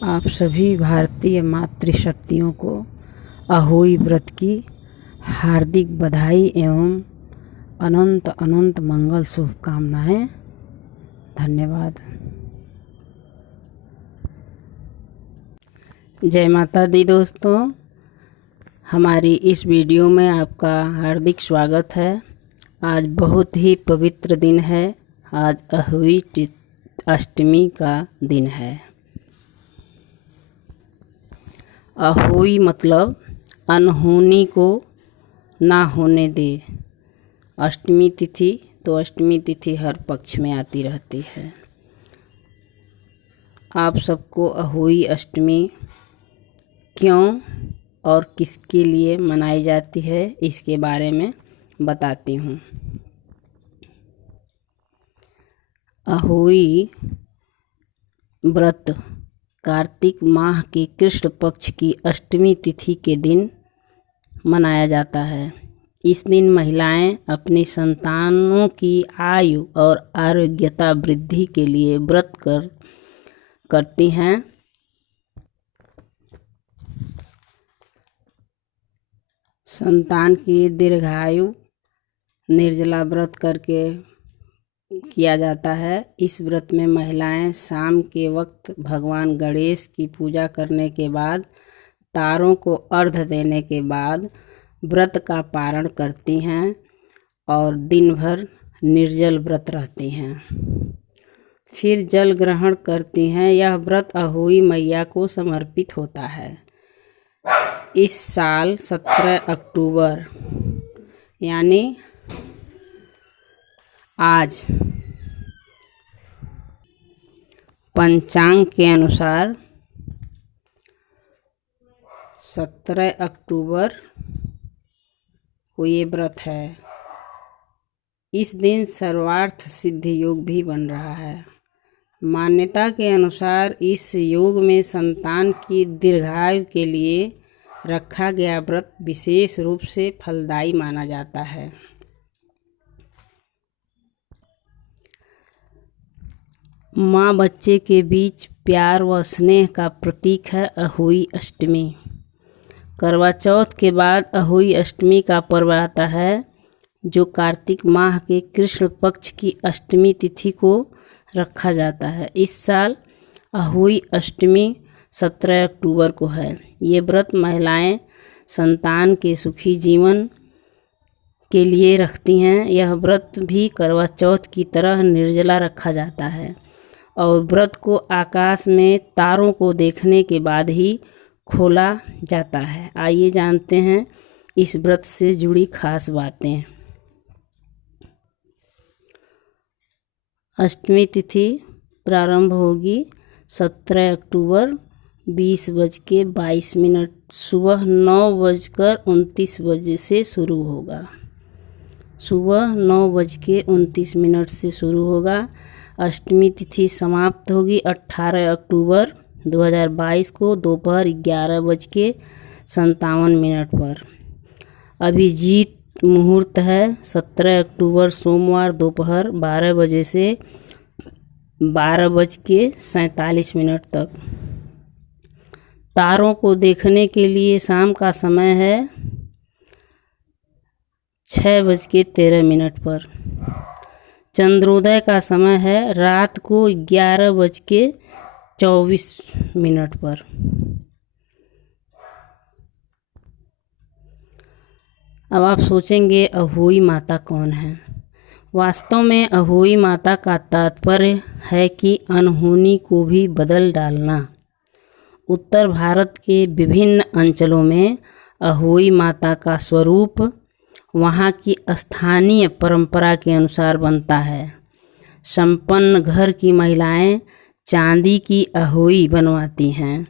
आप सभी भारतीय मातृशक्तियों को अहोई व्रत की हार्दिक बधाई एवं अनंत अनंत मंगल शुभकामनाएं। धन्यवाद। जय माता दी दोस्तों, हमारी इस वीडियो में आपका हार्दिक स्वागत है। आज बहुत ही पवित्र दिन है। आज अहोई अष्टमी का दिन है। अहोई मतलब अनहोनी को ना होने दे। अष्टमी तिथि तो अष्टमी तिथि हर पक्ष में आती रहती है। आप सबको अहोई अष्टमी क्यों और किसके लिए मनाई जाती है इसके बारे में बताती हूँ। अहोई व्रत कार्तिक माह के कृष्ण पक्ष की अष्टमी तिथि के दिन मनाया जाता है। इस दिन महिलाएं अपनी संतानों की आयु और आरोग्यता वृद्धि के लिए व्रत करती हैं। संतान की दीर्घायु निर्जला व्रत करके किया जाता है। इस व्रत में महिलाएं शाम के वक्त भगवान गणेश की पूजा करने के बाद तारों को अर्घ्य देने के बाद व्रत का पारण करती हैं और दिन भर निर्जल व्रत रहती हैं। फिर जल ग्रहण करती हैं। यह व्रत अहोई मैया को समर्पित होता है। इस साल 17 अक्टूबर यानी आज पंचांग के अनुसार 17 अक्टूबर को ये व्रत है। इस दिन सर्वार्थ सिद्धि योग भी बन रहा है। मान्यता के अनुसार इस योग में संतान की दीर्घायु के लिए रखा गया व्रत विशेष रूप से फलदायी माना जाता है। माँ बच्चे के बीच प्यार व स्नेह का प्रतीक है अहोई अष्टमी। करवा चौथ के बाद अहोई अष्टमी का पर्व आता है, जो कार्तिक माह के कृष्ण पक्ष की अष्टमी तिथि को रखा जाता है। इस साल अहोई अष्टमी 17 अक्टूबर को है। ये व्रत महिलाएं संतान के सुखी जीवन के लिए रखती हैं। यह व्रत भी करवा चौथ की तरह निर्जला रखा जाता है और व्रत को आकाश में तारों को देखने के बाद ही खोला जाता है। आइए जानते हैं इस व्रत से जुड़ी खास बातें। अष्टमी तिथि प्रारंभ होगी 17 अक्टूबर 20:22 सुबह 9:29 से शुरू होगा। सुबह 9:29 से शुरू होगा। अष्टमी तिथि समाप्त होगी 18 अक्टूबर 2022 को दोपहर 11:57 पर। अभिजीत मुहूर्त है 17 अक्टूबर सोमवार दोपहर 12 बजे से 12:47 तक। तारों को देखने के लिए शाम का समय है 6:13 पर। चंद्रोदय का समय है रात को 11:24 पर। अब आप सोचेंगे अहोई माता कौन है। वास्तव में अहोई माता का तात्पर्य है कि अनहोनी को भी बदल डालना। उत्तर भारत के विभिन्न अंचलों में अहोई माता का स्वरूप वहाँ की स्थानीय परंपरा के अनुसार बनता है। संपन्न घर की महिलाएं चांदी की अहोई बनवाती हैं।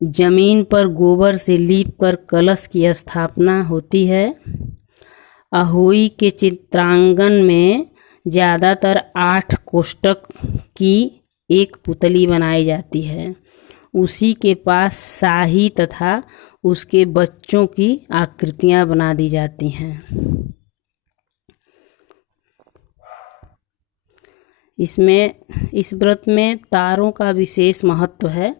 जमीन पर गोबर से लीपकर कलश की स्थापना होती है। अहोई के चित्रांगन में ज़्यादातर 8 कोष्ठक की एक पुतली बनाई जाती है। उसी के पास शाही तथा उसके बच्चों की आकृतियां बना दी जाती हैं। इस व्रत में तारों का विशेष महत्व है।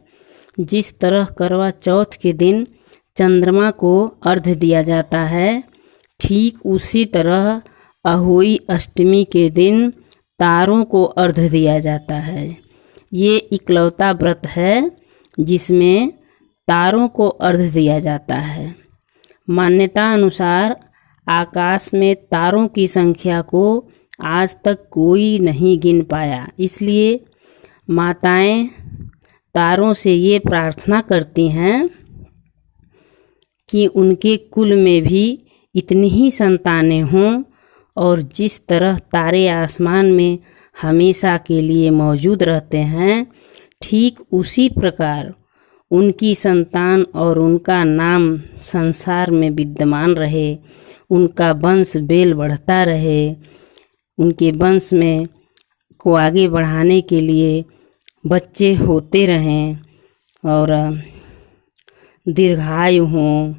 जिस तरह करवा चौथ के दिन चंद्रमा को अर्घ्य दिया जाता है, ठीक उसी तरह अहोई अष्टमी के दिन तारों को अर्घ्य दिया जाता है। ये इकलौता व्रत है जिसमें तारों को अर्घ्य दिया जाता है। मान्यता अनुसार आकाश में तारों की संख्या को आज तक कोई नहीं गिन पाया, इसलिए माताएं तारों से ये प्रार्थना करती हैं कि उनके कुल में भी इतनी ही संतानें हों और जिस तरह तारे आसमान में हमेशा के लिए मौजूद रहते हैं, ठीक उसी प्रकार उनकी संतान और उनका नाम संसार में विद्यमान रहे, उनका वंश बेल बढ़ता रहे, उनके वंश में को आगे बढ़ाने के लिए बच्चे होते रहें और दीर्घायु हों,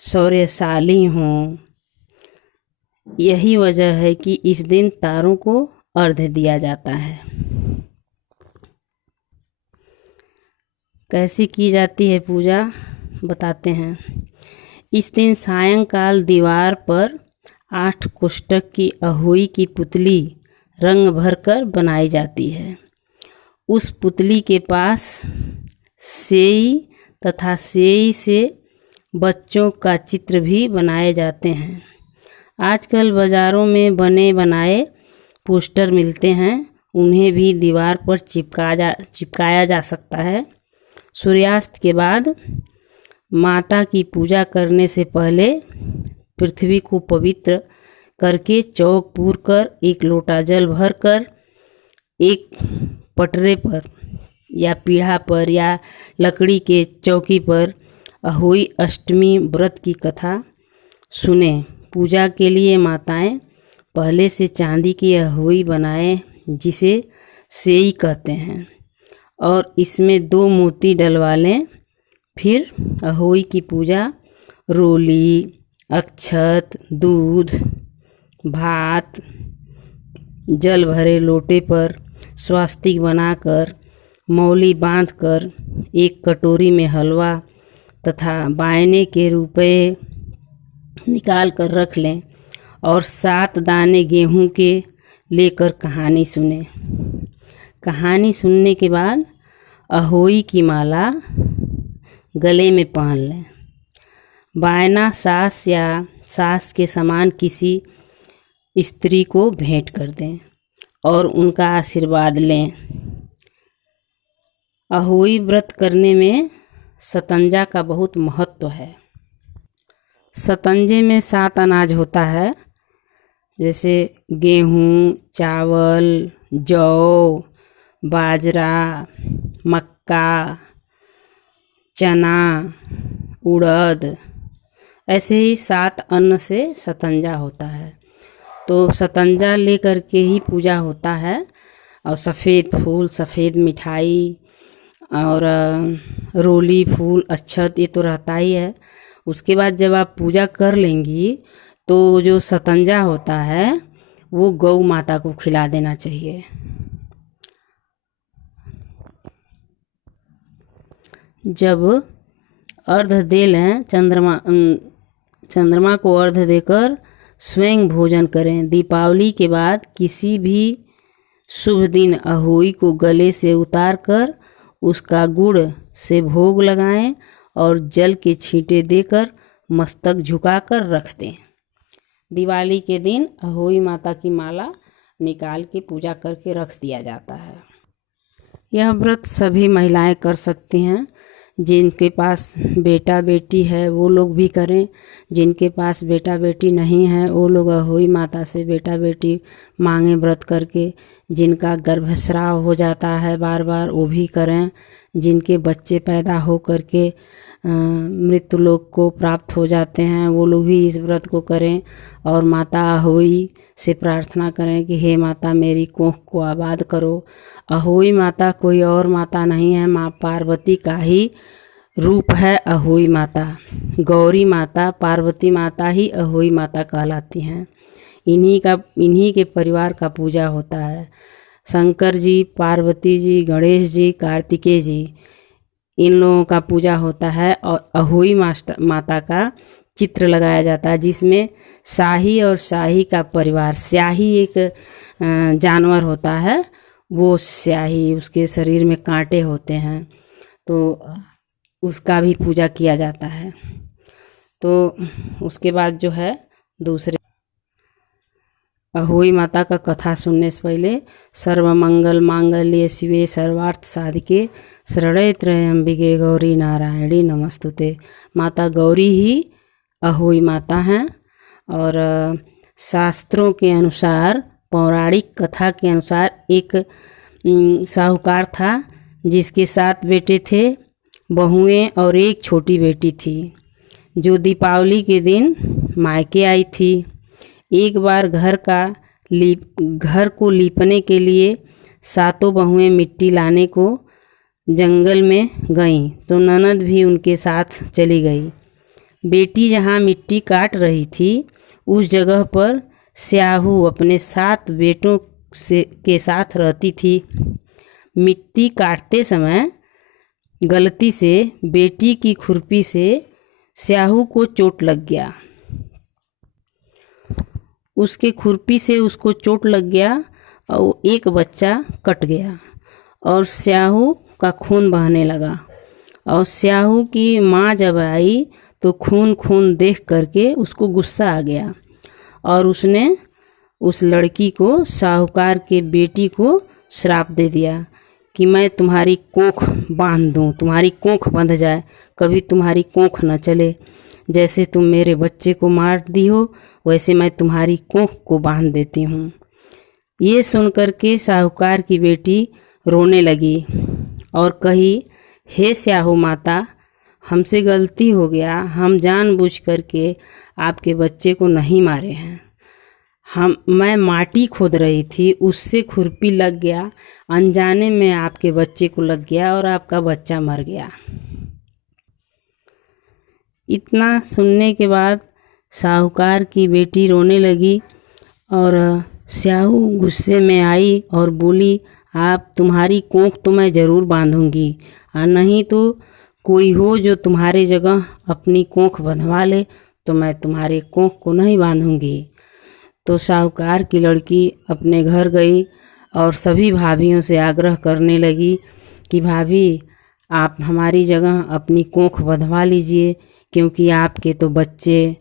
शौर्यशाली हों। यही वजह है कि इस दिन तारों को अर्घ्य दिया जाता है। कैसी की जाती है पूजा बताते हैं। इस दिन सायंकाल दीवार पर 8 कोष्ठक की अहोई की पुतली रंग भरकर बनाई जाती है। उस पुतली के पास सेई तथा सेई से बच्चों का चित्र भी बनाए जाते हैं। आजकल बाज़ारों में बने बनाए पोस्टर मिलते हैं, उन्हें भी दीवार पर चिपकाया जा सकता है। सूर्यास्त के बाद माता की पूजा करने से पहले पृथ्वी को पवित्र करके चौक पूर कर एक लोटा जल भर कर एक पटरे पर या पीढ़ा पर या लकड़ी के चौकी पर अहोई अष्टमी व्रत की कथा सुने। पूजा के लिए माताएं पहले से चांदी की अहोई बनाए, जिसे सेई कहते हैं, और इसमें 2 मोती डलवा लें। फिर अहोई की पूजा रोली, अक्षत, दूध, भात, जल भरे लोटे पर स्वास्तिक बनाकर मौली बांधकर एक कटोरी में हलवा तथा बायने के रुपए निकाल कर रख लें और 7 दाने गेहूं के लेकर कहानी सुने। कहानी सुनने के बाद अहोई की माला गले में पहन लें। बायना सास या सास के समान किसी स्त्री को भेंट कर दें और उनका आशीर्वाद लें। अहोई व्रत करने में सतंजा का बहुत महत्व है। सतंजे में 7 अनाज होता है, जैसे गेहूँ, चावल, जौ, बाजरा, मक्का, चना, उड़द, ऐसे ही 7 अन्न से सतंजा होता है। तो सतंजा ले कर के ही पूजा होता है। और सफ़ेद फूल, सफ़ेद मिठाई और रोली, फूल, अक्षत, ये तो रहता ही है। उसके बाद जब आप पूजा कर लेंगी तो जो सतंजा होता है वो गौ माता को खिला देना चाहिए। जब अर्घ्य दे लें, चंद्रमा को अर्घ्य देकर स्वयं भोजन करें। दीपावली के बाद किसी भी शुभ दिन अहोई को गले से उतार कर उसका गुड़ से भोग लगाएं और जल के छींटे देकर मस्तक झुकाकर रख दें। दिवाली के दिन अहोई माता की माला निकाल के पूजा करके रख दिया जाता है। यह व्रत सभी महिलाएं कर सकती हैं। जिनके पास बेटा बेटी है वो लोग भी करें, जिनके पास बेटा बेटी नहीं है वो लोग अहोई माता से बेटा बेटी मांगे व्रत करके। जिनका गर्भस्राव हो जाता है बार बार वो भी करें। जिनके बच्चे पैदा हो करके मृत्यु लोक को प्राप्त हो जाते हैं वो लोग भी इस व्रत को करें और माता अहोई से प्रार्थना करें कि हे माता मेरी कोख को आबाद करो। अहोई माता कोई और माता नहीं है, माँ पार्वती का ही रूप है अहोई माता। गौरी माता, पार्वती माता ही अहोई माता कहलाती हैं। इन्हीं के परिवार का पूजा होता है। शंकर जी, पार्वती जी, गणेश जी, कार्तिकेय जी, इन लोगों का पूजा होता है। और अहोई माता का चित्र लगाया जाता है, जिसमें शाही और शाही का परिवार, स्याही एक जानवर होता है, वो स्याही, उसके शरीर में कांटे होते हैं, तो उसका भी पूजा किया जाता है। तो उसके बाद जो है दूसरे अहोई माता का कथा सुनने से पहले सर्वमंगल मांगल्ये शिवे सर्वार्थ साधिके शरणे त्र्यंबिके गौरी नारायणी नमस्तुते। माता गौरी ही अहोई माता हैं। और शास्त्रों के अनुसार, पौराणिक कथा के अनुसार, एक साहूकार था जिसके 7 बेटे थे, बहुएं और एक छोटी बेटी थी, जो दीपावली के दिन मायके आई थी। एक बार घर को लीपने के लिए 7 बहुएं मिट्टी लाने को जंगल में गईं, तो ननद भी उनके साथ चली गई। बेटी जहाँ मिट्टी काट रही थी, उस जगह पर स्याहू अपने 7 बेटों के साथ रहती थी। मिट्टी काटते समय गलती से बेटी की खुरपी से स्याहू को चोट लग गया। उसके खुरपी से उसको चोट लग गया और एक बच्चा कट गया और स्याहू का खून बहने लगा। और स्याहू की माँ जब आई तो खून देख करके उसको गुस्सा आ गया और उसने उस लड़की को, साहूकार के बेटी को श्राप दे दिया कि मैं तुम्हारी कोख बांध दूँ, तुम्हारी कोख बंध जाए, कभी तुम्हारी कोख न चले। जैसे तुम मेरे बच्चे को मार दी हो, वैसे मैं तुम्हारी कोख को बांध देती हूँ। ये सुनकर के साहूकार की बेटी रोने लगी और कही, हे स्याहू माता, हमसे गलती हो गया, हम जानबूझ करके आपके बच्चे को नहीं मारे हैं। मैं माटी खोद रही थी, उससे खुरपी लग गया, अनजाने में आपके बच्चे को लग गया और आपका बच्चा मर गया। इतना सुनने के बाद साहूकार की बेटी रोने लगी और स्याहू गुस्से में आई और बोली, आप तुम्हारी कोख तो मैं ज़रूर बांधूंगी, और नहीं तो कोई हो जो तुम्हारे जगह अपनी कोख बंधवा ले, तो मैं तुम्हारे कोख को नहीं बांधूंगी। तो साहूकार की लड़की अपने घर गई और सभी भाभियों से आग्रह करने लगी कि भाभी, आप हमारी जगह अपनी कोख बंधवा लीजिए, क्योंकि आपके तो बच्चे,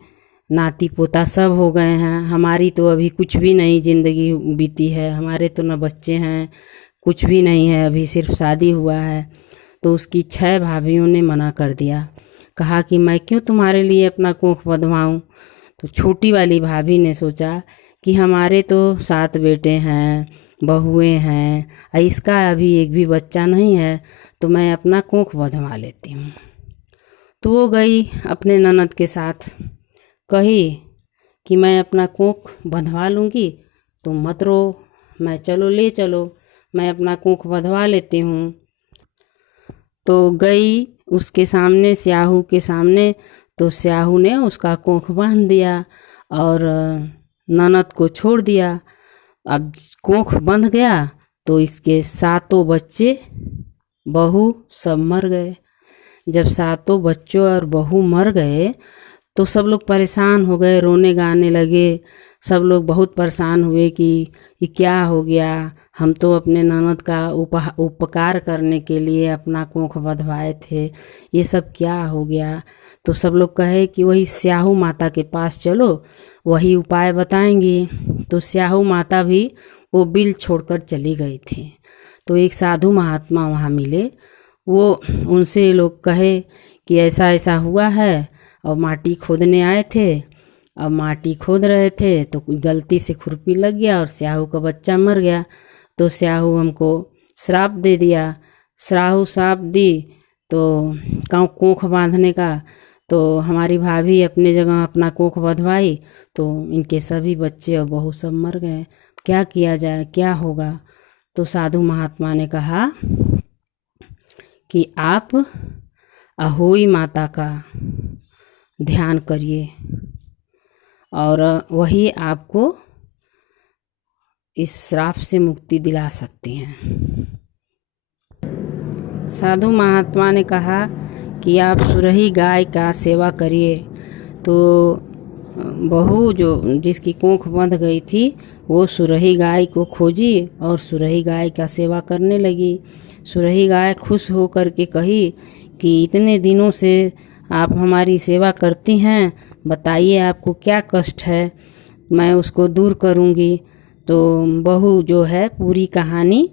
नाती पोता सब हो गए हैं, हमारी तो अभी कुछ भी नहीं ज़िंदगी बीती है, हमारे तो न बच्चे हैं, कुछ भी नहीं है, अभी सिर्फ शादी हुआ है। तो उसकी 6 भाभियों ने मना कर दिया, कहा कि मैं क्यों तुम्हारे लिए अपना कोख बंधवाऊँ। तो छोटी वाली भाभी ने सोचा कि हमारे तो 7 बेटे हैं, बहुएं हैं, इसका अभी एक भी बच्चा नहीं है, तो मैं अपना कोख बंधवा लेती हूँ। तो वो गई अपने ननद के साथ, कही कि मैं अपना कोख बंधवा लूँगी, तुम मत रो, मैं ले चलो, मैं अपना कोख बंधवा लेती हूँ। तो गई उसके सामने, स्याहू के सामने, तो स्याहू ने उसका कोख बांध दिया और ननद को छोड़ दिया। अब कोख बंध गया तो इसके 7 बच्चे, बहू सब मर गए। जब 7 बच्चों और बहू मर गए तो सब लोग परेशान हो गए, रोने गाने लगे। सब लोग बहुत परेशान हुए कि ये क्या हो गया, हम तो अपने ननद का उपकार करने के लिए अपना कोख बंधवाए थे, ये सब क्या हो गया। तो सब लोग कहे कि वही स्याहू माता के पास चलो, वही उपाय बताएंगी। तो स्याहू माता भी वो बिल छोड़कर चली गई थी। तो एक साधु महात्मा वहाँ मिले, वो उनसे लोग कहे कि ऐसा ऐसा हुआ है, और माटी खोदने आए थे, अब माटी खोद रहे थे तो गलती से खुरपी लग गया और स्याहू का बच्चा मर गया। तो स्याहू हमको श्राप दे दिया। स्याहू श्राप दी तो कोख बांधने का, तो हमारी भाभी अपने जगह अपना कोख बंधवाई, तो इनके सभी बच्चे और बहू सब मर गए। क्या किया जाए, क्या होगा। तो साधु महात्मा ने कहा कि आप अहोई माता का ध्यान करिए और वही आपको इस श्राप से मुक्ति दिला सकती हैं। साधु महात्मा ने कहा कि आप सुरही गाय का सेवा करिए। तो बहू जो जिसकी कोख बंध गई थी वो सुरही गाय को खोजी और सुरही गाय का सेवा करने लगी। सुरही गाय खुश होकर के कही कि इतने दिनों से आप हमारी सेवा करती हैं, बताइए आपको क्या कष्ट है, मैं उसको दूर करूँगी। तो बहू जो है पूरी कहानी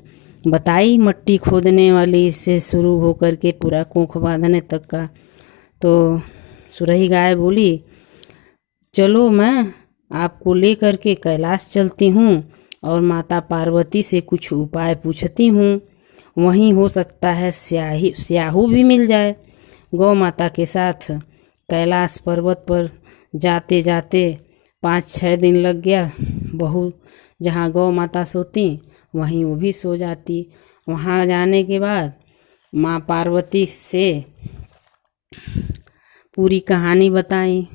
बताई, मट्टी खोदने वाली से शुरू होकर के पूरा कोख बांधने तक का। तो सुरही गाय बोली, चलो मैं आपको लेकर के कैलाश चलती हूँ और माता पार्वती से कुछ उपाय पूछती हूँ, वहीं हो सकता है स्याहू भी मिल जाए। गौ माता के साथ कैलाश पर्वत पर जाते जाते 5-6 दिन लग गया। बहू जहाँ गौ माता सोती वहीं वो भी सो जाती। वहाँ जाने के बाद माँ पार्वती से पूरी कहानी बताई।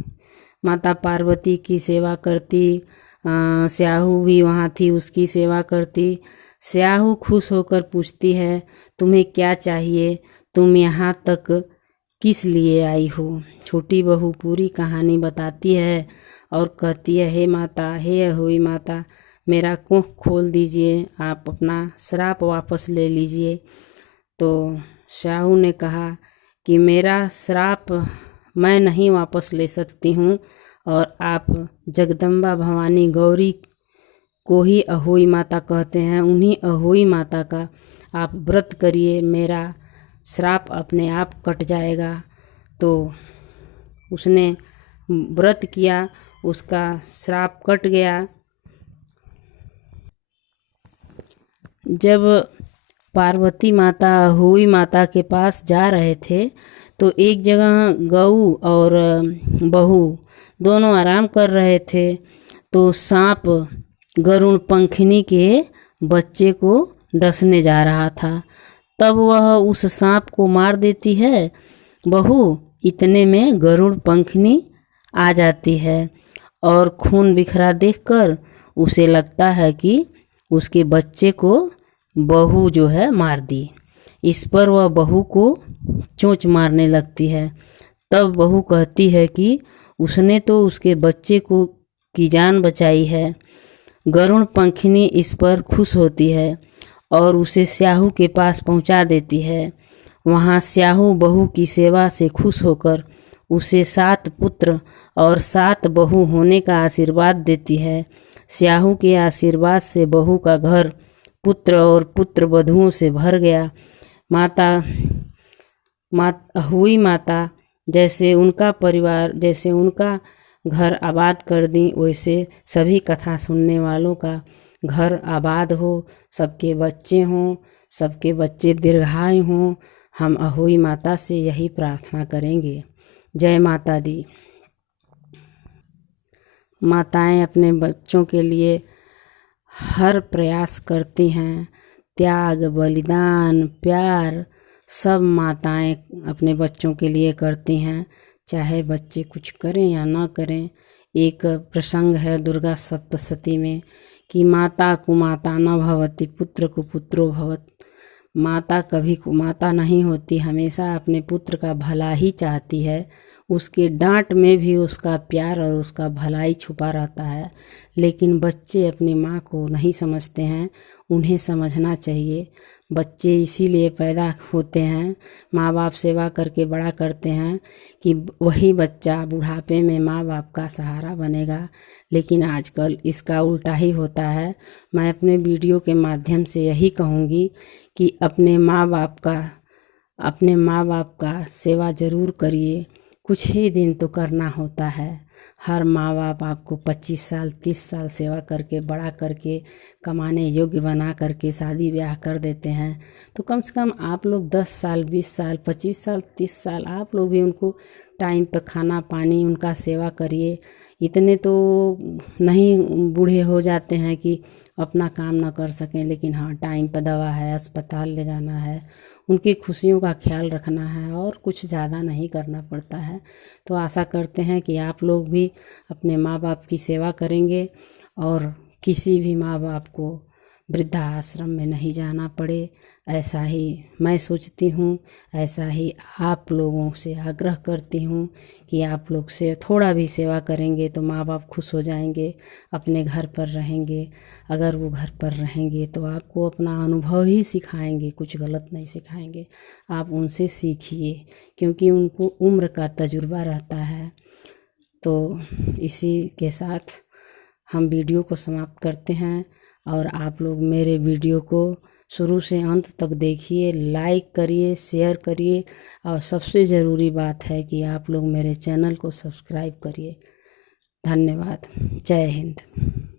माता पार्वती की सेवा करती, स्याहू भी वहाँ थी, उसकी सेवा करती। स्याहू खुश होकर पूछती है, तुम्हें क्या चाहिए, तुम यहाँ तक किस लिए आई हो। छोटी बहू पूरी कहानी बताती है और कहती है, हे माता, हे अहोई माता, मेरा कोख खोल दीजिए, आप अपना श्राप वापस ले लीजिए। तो स्याहू ने कहा कि मेरा श्राप मैं नहीं वापस ले सकती हूँ और आप जगदम्बा भवानी गौरी को ही अहोई माता कहते हैं, उन्हीं अहोई माता का आप व्रत करिए, मेरा श्राप अपने आप कट जाएगा। तो उसने व्रत किया, उसका श्राप कट गया। जब पार्वती माता अहोई माता के पास जा रहे थे तो एक जगह गऊ और बहू दोनों आराम कर रहे थे। तो सांप गरुड़ पंखिनी के बच्चे को डसने जा रहा था। तब वह उस सांप को मार देती है बहू। इतने में गरुड़ पंखिनी आ जाती है और खून बिखरा देखकर उसे लगता है कि उसके बच्चे को बहू जो है मार दी। इस पर वह बहू को चोंच मारने लगती है। तब बहू कहती है कि उसने तो उसके बच्चे को की जान बचाई है। गरुड़ पंखिनी इस पर खुश होती है और उसे स्याहू के पास पहुंचा देती है। वहां स्याहू बहू की सेवा से खुश होकर उसे 7 पुत्र और 7 बहू होने का आशीर्वाद देती है। स्याहू के आशीर्वाद से बहू का घर पुत्र और पुत्र वधुओं से भर गया। अहोई माता जैसे उनका परिवार, जैसे उनका घर आबाद कर दी, वैसे सभी कथा सुनने वालों का घर आबाद हो, सबके बच्चे हों, सबके बच्चे दीर्घायु हों। हम अहोई माता से यही प्रार्थना करेंगे। जय माता दी। माताएं अपने बच्चों के लिए हर प्रयास करती हैं, त्याग, बलिदान, प्यार सब माताएं अपने बच्चों के लिए करती हैं, चाहे बच्चे कुछ करें या ना करें। एक प्रसंग है दुर्गा सप्तशती में कि माता कुमाता न भवति पुत्र कुपुत्रो भवत। माता कभी कुमाता नहीं होती, हमेशा अपने पुत्र का भला ही चाहती है। उसके डांट में भी उसका प्यार और उसका भलाई छुपा रहता है। लेकिन बच्चे अपनी माँ को नहीं समझते हैं, उन्हें समझना चाहिए। बच्चे इसीलिए पैदा होते हैं, माँ बाप सेवा करके बड़ा करते हैं कि वही बच्चा बुढ़ापे में माँ बाप का सहारा बनेगा। लेकिन आजकल इसका उल्टा ही होता है। मैं अपने वीडियो के माध्यम से यही कहूँगी कि अपने माँ बाप का सेवा ज़रूर करिए। कुछ ही दिन तो करना होता है। हर माँ बाप आपको 25 साल 30 साल सेवा करके बड़ा करके कमाने योग्य बना करके शादी ब्याह कर देते हैं। तो कम से कम आप लोग 10 साल 20 साल 25 साल 30 साल आप लोग भी उनको टाइम पर खाना पानी उनका सेवा करिए। इतने तो नहीं बूढ़े हो जाते हैं कि अपना काम ना कर सकें, लेकिन हाँ टाइम पर दवा है, अस्पताल ले जाना है, उनकी खुशियों का ख्याल रखना है और कुछ ज़्यादा नहीं करना पड़ता है। तो आशा करते हैं कि आप लोग भी अपने माँ बाप की सेवा करेंगे और किसी भी माँ बाप को वृद्धाश्रम में नहीं जाना पड़े, ऐसा ही मैं सोचती हूँ। ऐसा ही आप लोगों से आग्रह करती हूँ कि आप लोग से थोड़ा भी सेवा करेंगे तो माँ बाप खुश हो जाएंगे, अपने घर पर रहेंगे। अगर वो घर पर रहेंगे तो आपको अपना अनुभव ही सिखाएंगे, कुछ गलत नहीं सिखाएंगे। आप उनसे सीखिए, क्योंकि उनको उम्र का तजुर्बा रहता है। तो इसी के साथ हम वीडियो को समाप्त करते हैं। और आप लोग मेरे वीडियो को शुरू से अंत तक देखिए, लाइक करिए, शेयर करिए, और सबसे ज़रूरी बात है कि आप लोग मेरे चैनल को सब्सक्राइब करिए। धन्यवाद। जय हिंद।